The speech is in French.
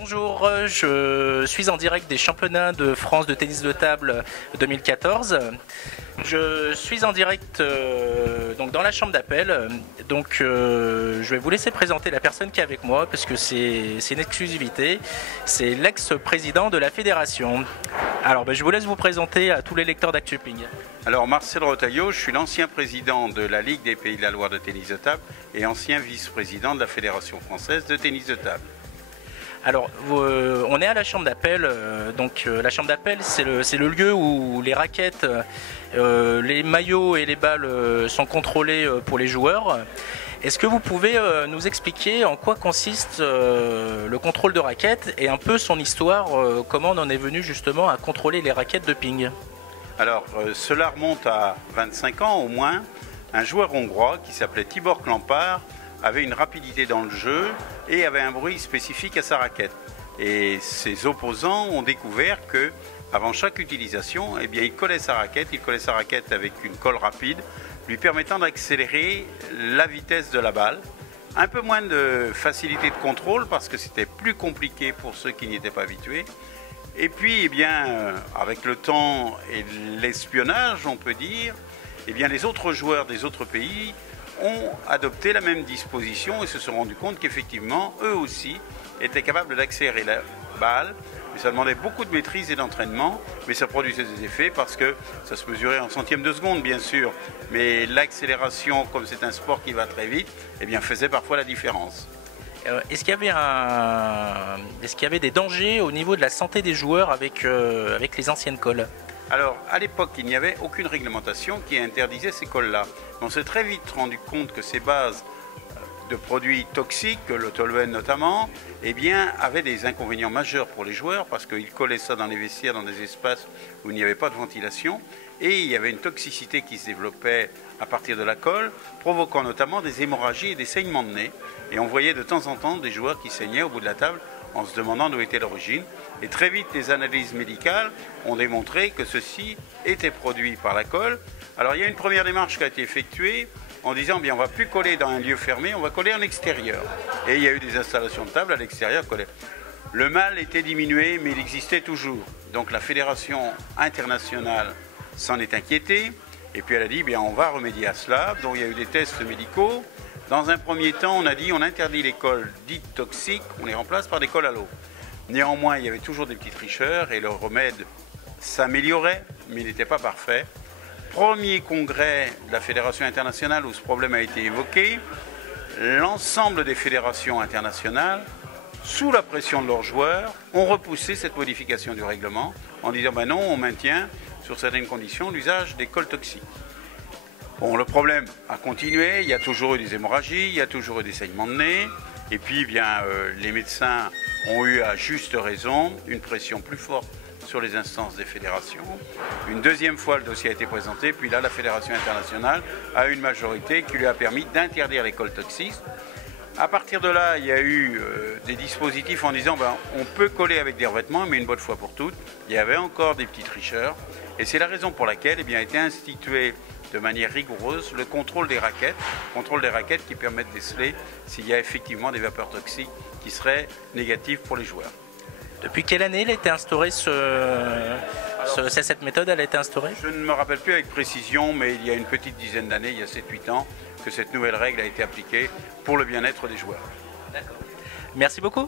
Bonjour, je suis en direct des championnats de France de tennis de table 2014. Je suis en direct donc dans la chambre d'appel. Je vais vous laisser présenter la personne qui est avec moi parce que c'est une exclusivité. C'est l'ex-président de la fédération. Alors je vous laisse vous présenter à tous les lecteurs d'ActuPing. Alors Marcel Rotaillot, je suis l'ancien président de la Ligue des Pays de la Loire de tennis de table et ancien vice-président de la Fédération française de tennis de table. Alors, on est à la chambre d'appel. La chambre d'appel, c'est le lieu où les raquettes, les maillots et les balles sont contrôlés pour les joueurs. Est-ce que vous pouvez nous expliquer en quoi consiste le contrôle de raquettes et un peu son histoire, comment on en est venu justement à contrôler les raquettes de ping? Alors, cela remonte à 25 ans au moins. Un joueur hongrois qui s'appelait Tibor Klampár avait une rapidité dans le jeu et avait un bruit spécifique à sa raquette. Et ses opposants ont découvert que, avant chaque utilisation, il collait sa raquette avec une colle rapide, lui permettant d'accélérer la vitesse de la balle. Un peu moins de facilité de contrôle parce que c'était plus compliqué pour ceux qui n'y étaient pas habitués. Et puis, avec le temps et l'espionnage, on peut dire, les autres joueurs des autres pays ont adopté la même disposition et se sont rendus compte qu'effectivement, eux aussi, étaient capables d'accélérer la balle. Mais ça demandait beaucoup de maîtrise et d'entraînement, mais ça produisait des effets parce que ça se mesurait en centièmes de seconde, bien sûr. Mais l'accélération, comme c'est un sport qui va très vite, faisait parfois la différence. Est-ce qu'il y avait des dangers au niveau de la santé des joueurs avec les anciennes colles? Alors, à l'époque, il n'y avait aucune réglementation qui interdisait ces colles-là. On s'est très vite rendu compte que ces bases de produits toxiques, le toluen notamment, avaient des inconvénients majeurs pour les joueurs parce qu'ils collaient ça dans les vestiaires, dans des espaces où il n'y avait pas de ventilation. Et il y avait une toxicité qui se développait à partir de la colle, provoquant notamment des hémorragies et des saignements de nez. Et on voyait de temps en temps des joueurs qui saignaient au bout de la table en se demandant d'où était l'origine. Et très vite, les analyses médicales ont démontré que ceci était produit par la colle. Alors il y a une première démarche qui a été effectuée en disant on ne va plus coller dans un lieu fermé, on va coller en extérieur. Et il y a eu des installations de table à l'extérieur collées. Le mal était diminué, mais il existait toujours. Donc la Fédération internationale s'en est inquiétée. Et puis elle a dit on va remédier à cela. Donc il y a eu des tests médicaux. Dans un premier temps, on a dit on interdit les colles dites toxiques, on les remplace par des colles à l'eau. Néanmoins, il y avait toujours des petits tricheurs et le remède s'améliorait, mais il n'était pas parfait. Premier congrès de la Fédération internationale où ce problème a été évoqué, l'ensemble des fédérations internationales, sous la pression de leurs joueurs, ont repoussé cette modification du règlement en disant non, on maintient sur certaines conditions l'usage des colles toxiques. Bon, le problème a continué, il y a toujours eu des hémorragies, il y a toujours eu des saignements de nez, et puis les médecins ont eu à juste raison une pression plus forte sur les instances des fédérations. Une deuxième fois, le dossier a été présenté, puis là, la Fédération internationale a eu une majorité qui lui a permis d'interdire les colles toxiques. À partir de là, il y a eu des dispositifs en disant on peut coller avec des revêtements, mais une bonne fois pour toutes, il y avait encore des petits tricheurs, et c'est la raison pour laquelle a été institué de manière rigoureuse le contrôle des raquettes qui permettent de déceler s'il y a effectivement des vapeurs toxiques qui seraient négatives pour les joueurs. Depuis quelle année elle a été instaurée cette méthode elle a été instaurée? Je ne me rappelle plus avec précision, mais il y a une petite dizaine d'années, il y a 7-8 ans, que cette nouvelle règle a été appliquée pour le bien-être des joueurs. D'accord. Merci beaucoup.